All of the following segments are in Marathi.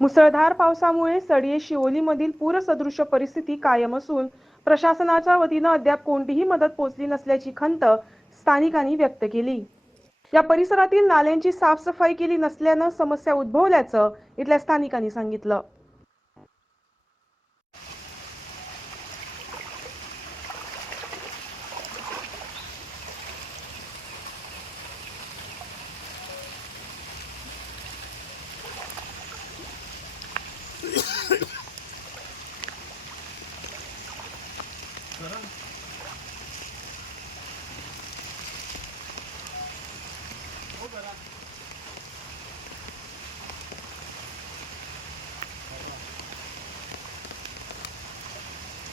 मुसळधार पावसामुळे सडिये शिवोलीमधील पूरसदृश परिस्थिती कायम असून प्रशासनाच्या वतीनं अद्याप कोणतीही मदत पोहोचली नसल्याची खंत स्थानिकांनी व्यक्त केली. या परिसरातील नाल्यांची साफसफाई केली नसल्यानं समस्या उद्भवल्याचं इथल्या स्थानिकांनी सांगितलं.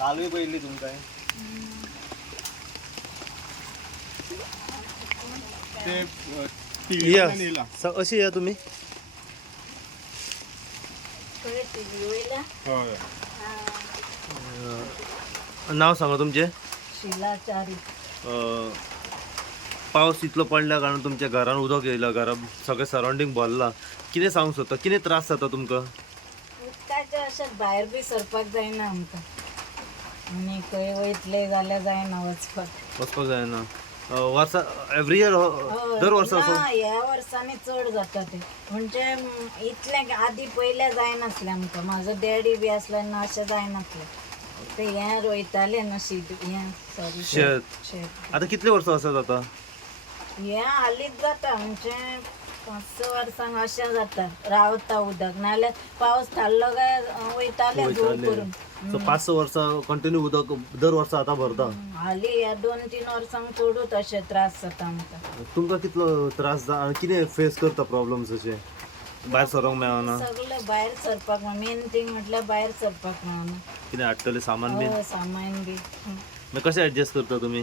चालूय पयली तुमकां. ते या. टीव्ही नेला स- अशी या तुम्ही. हय. नाव सांगा तुमचे. शिलाचारी. अं, पावस इतलो पडल्या कारण तुमच्या घरान उदक येयला घरा सगळे सरावंडींग भरला. कितें सांगूंक सोदता कितें त्रास जाता तुमकां? उदकाच्या अशें भायर बी सरपाक जायना आमकां. आनी खंय वयतले जाल्यार जायना वचपाक वचपाक जायना. अं, वर्सा एवरी इयर दर वर्सा असो. ना ह्या वर्सांनी चड जाता ते. म्हणजे म, इतले आदी पयले जायनासले आमकां म्हाजो डॅडी बी आसलो तेन्ना अशें जायनासलें ते हें रोयताले न्हू शीत हें सॉरी शेत. शेत. आतां कितले वर्सां असो जाता हें हालींच जाता. म्हणजे पांच स वर्सांक अशें जाता रावता उदक नाल्यार पावस थारलो काय वयताले जोर करून सो पांच स वर्सां कंटिन्यू उदक दर वर्सा आतां भरता. हालीं ह्या दोन तीन वर्सांक चडूच अशे त्रास जाता आमकां तुमकां कितलो त्रास जाता आनी कितें फेस करता प्रॉब्लम्स अशे भायर सरोंक मेळना सगळें भायर सरपाक मेन थिंग म्हटल्यार भायर सरपाक मेळना कितें हाडटले सामान बीन हय, सामान बी. हं. कशें एडजस्ट करता तुमी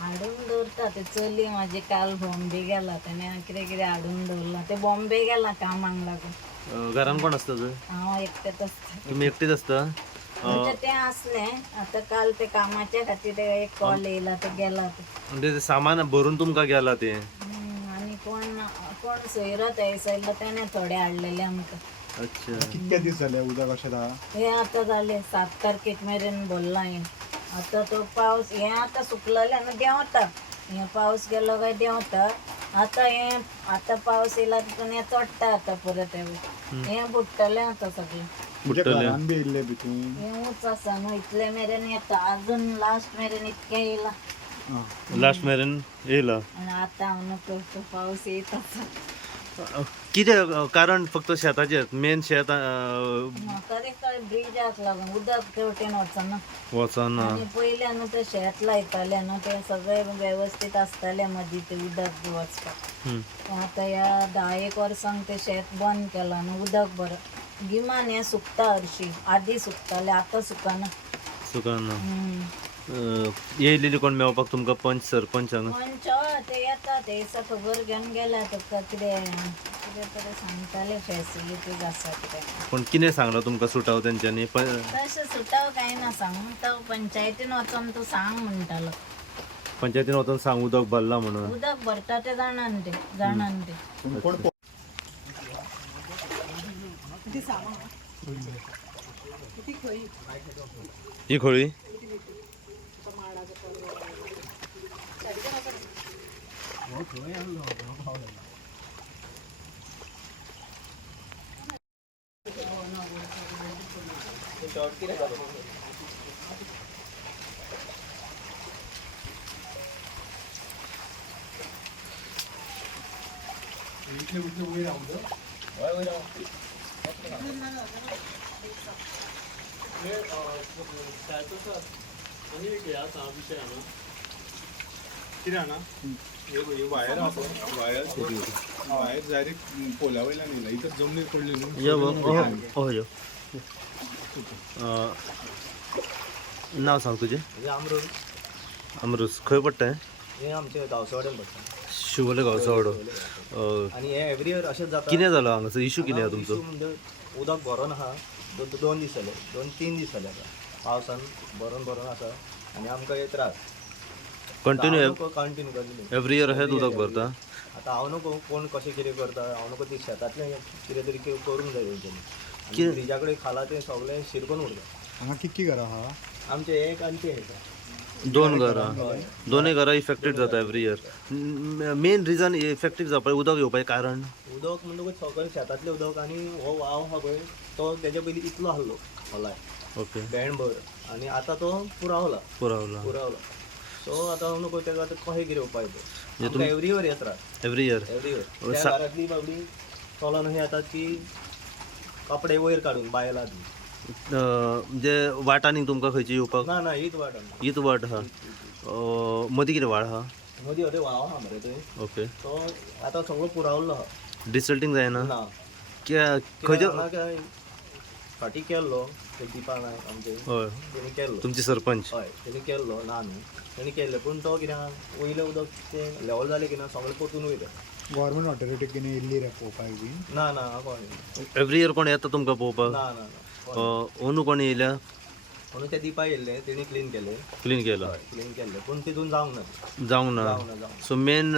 हाडून दवरता ते चली म्हाजे काल बॉम्बे गेला तेणे कितें कितें हाडून दवरला ते बॉम्बे गेला कामाक लागून अं, घरान कोण आसता तर हांव एकटेच आसता तुमी एकटीच आसता म्हणजे ते असले. आता काल ते कामाच्या खातीर ते एक कॉल येयला ते गेला ते. म्हणजे ते सामान भरून तुमकां गेला ते? हम्म, आणि कोण कोण सोयरत येयसयलो त्याने थोडे हाडलेले आमकां. अच्छा. कितके दीस जाले उदक अशें आहा हे आता झाले सात तारखेक मेरेन बोलला हे आता तो पावस हे आता सुकलेले न्हू देंवता हे पावस गेलो काय देंवता आता हे आता पावस येयला तितून हे चडटा आता परत हे हे बुडटले आता सगळे. तुमच्या घरान बी येयल्ले भितून हे उंच आसा न्हू इतले मेरेन येता. अजून लास्ट मेरेन इतके येयला. लास्ट मेरेन येयला आणि आता हांव नको तो पावस येत कितें कारण फक्त शेताचें मेन शेत म्हाका दिसता ब्रिजाक लागून उदक तेवटेन वचना वचना आणि पयले न्हू ते शेत लायताले न्हू ते सगळे वेवस्थीत आसताले मदीं ते उदक बी वचपाक आतां ह्या धा एक वर्सांक ते शेत बंद केलां न्हू उदक बरो. गिमान हें सुकता हरशीं आदीं सुकतालें आतां सुकना. सुकाना. येयलेली कोण मेळपाक तुमकां पंच सरपंच हांगा पंच हय, ते येता ते दिसा खबर घेवन गेल्या तुका कितें कितें तरी सांगताले फॅसिलिटीज आसा कितें पूण कितें सांगला तुमकां सुटाव तेंच्यांनी तशें सुटाव कांय ना सांग तो पंचायतीन वचोन तूं सांग म्हणटालो पंचायतीन वचून सांग उदक भरला म्हणून. उदक भरता ते जाणान ते जाणान ते. 我可以了，我好了。 이렇게부터 위에 나온다? 왜 오해 나온다? 어, 그, 잘 떴어. कितें वायर आसा वायर वायर डायरेक्ट पडली या बघ हो यो. अं, नाव सांग तुझे. आमरोड अमरूस खंय पडटा हें? हे आमचे गावसवाड्यान पडटा शिवोले गांवचो वाडो अं, आणि हे एवरी इयर अशेंच जाता कितें जालो हांगासर इशू कितें तुमचो? issue म्हणजे उदक भरोन आहा दोन दोन दीस जाले दोन तीन दीस जाले आतां. पावसान भरोन भरोन आसा आनी आमकां हे त्रास continue continue continue every year अशेंच उदक भरता आतां हांव नको कोण कशें कितें करता हांव नको ती शेतांतलें कितें तरी के- करूंक जाय तेंच्यांनी कितें? फ्रिजा कडेन खाला तें सगळें शिरकोन उरता हांगा कितकी घरां आहा? आमचे एक आनी ते एक दोन घरां. दोनूय घरां. इफेक्टेड जाता every year main reason effective जावपाचें उदक येवपाचें कारण? उदक म्हणटकूच सगळें शेतांतलें उदक आनी हो वाव आहा पळय तो तेच्या पयलीं इतलो आहलो हॉलाय ओके. बँडभर आनी आतां तो पुरावला. पुरावला. पुरावला. सो आतां हांव नको तेका आतां कशें कितें उपाय एवरी इयर येत राहत. एवरी इयर एवरी इयर हो, त्या सा- घरांतली बाबडी चोलोन अशी येतात की कपडे वयर काडून बायलां ती म्हणजे वाटांनी तुमकां खंयची येवपाक? ना ना हीच वाट आमची हीच वाट आहा अं, मदीं कितें वाड आहा मदीं होते वाव आहा मरे थंय ओके. तो आतां सगळो पुरावल्लो आहा डिसल्टींग जायना? ना. खंयच्या फाटी केल्लो ते दिपा नायक आमचे. हय. तेणी केल्लो. तुमचे सरपंच. हय तेणी केल्लो ना न्हू तेणी केल्ले पूण तो कित्याक वयलें उदक तें लेवल जालें की ना सगळें परतून वयलें गव्हर्मेंट ऑथॉरिटी कितें येयल्ली रे पळोवपाक बी ना ना कोण? एवरी इयर कोण येता तुमकां पळोवपाक ना ना अंदू कोण? येयल्या म्हणून ते दिपा येयल्ले तेणी क्लीन केले. क्लीन केला. क्लीन केल्ले पूण तितून जावंक ना. जावंक ना. जावंक ना जावंक सो मेन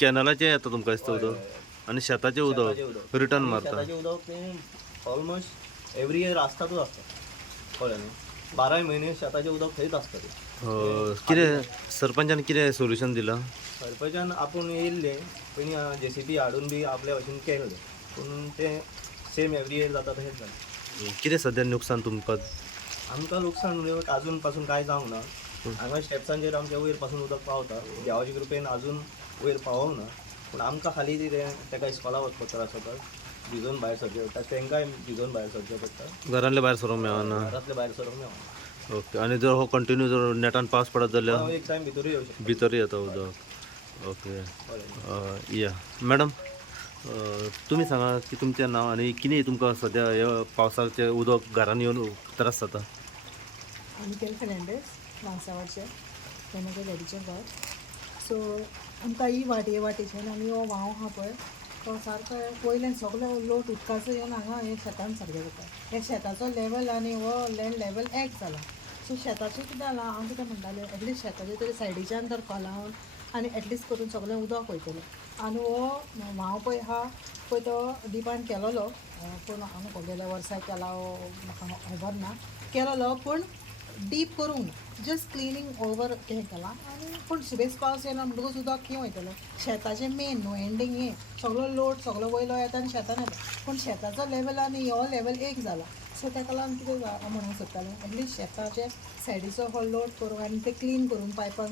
कॅनलाचें येता तुमकां दिसता उदक? आनी शेताचें उदक? रिटर्न ना मारता. शेताचें उदक तें ऑलमोस्ट एवरी इयर आसतातूच आसता कळ्ळें न्ही. बाराय म्हयने शेताचें उदक थंयच आसता तें. अं, कितें सरपंचान कितें सोल्युशन दिलां? सरपंचान आपूण येयल्ले पयलीं जे सी बी हाडून बी आपल्या भशेन केलें पूण तें सेम एवरी इयर जाता तशेंच जालें कितें सद्या नुकसान तुमकां आमकां लुकसाण म्हणजे अजून पासून कांय जावंक ना. हांगा स्टेप्सांचेर आमच्या वयरपासून उदक पावता देवाचे कृपेन अजून वयर पावोंक ना पूण आमकां खाली ती तें तेका इस्कॉला वचपाक त्रास जाता भिजून भायर सरचें पडटा तेंकाय भिजून भायर सरचें पडटा घरांतले भायर सरूंक मेळना घरांतले भायर सरूंक मेळना ओके. आनी जर हो कंटिन्यू जर नेटान पावस पडत जाल्यार हांव एक टायम भितरूय येवं शकता. भितर येता उदक ओके. अं, या. मॅडम अं, तुमी सांगा की तुमचें नांव आनी कितें तुमकां सद्या हे पावसाचें उदक घरान येवन त्रास जाता? मिकेल फेर्नांडीस मानसावाडचे तेन्ना डॅडीचें घर. सो आमकां ही वाट हे वाटेच्यान आनी हो व्हांव आहा पळय तो सारको वयल्यान सगलो लोट उदकाचो येवन हांगा हे शेतान सारकें जाता हे शेताचो लेवल आनी हो लँड लेवल एक जाला सो शेताचें कितें जालां हांव कितें म्हणटालें एटलिस्ट शेताचे तरी सायडीच्यान तर कोलावन आनी एटलिस्ट करून सगळें उदक वयतलें आनी हो हांव पळय आहा पळय तो डिपांड केलोलो पूण हांव गेल्या वर्सा केला हो म्हाका खबर ना केलोलो पूण डीप करूंक ना जस्ट क्लिनींग ओवर हें केलां आनी पूण सुबेज पावस येना म्हणटकूच उदक कितें वयतलें शेताचें मेन न्हू एंडींग हें. सगळो लोड सगळो वयलो येता आनी शेतान येता पूण शेताचो लेवल आनी हो लेवल एक जाला सो ताका लागून कितें म्हणूंक सोदतालें एटलीस्ट शेताचे सायडीचो हो लोड करूंक आनी ते क्लीन करून पायपां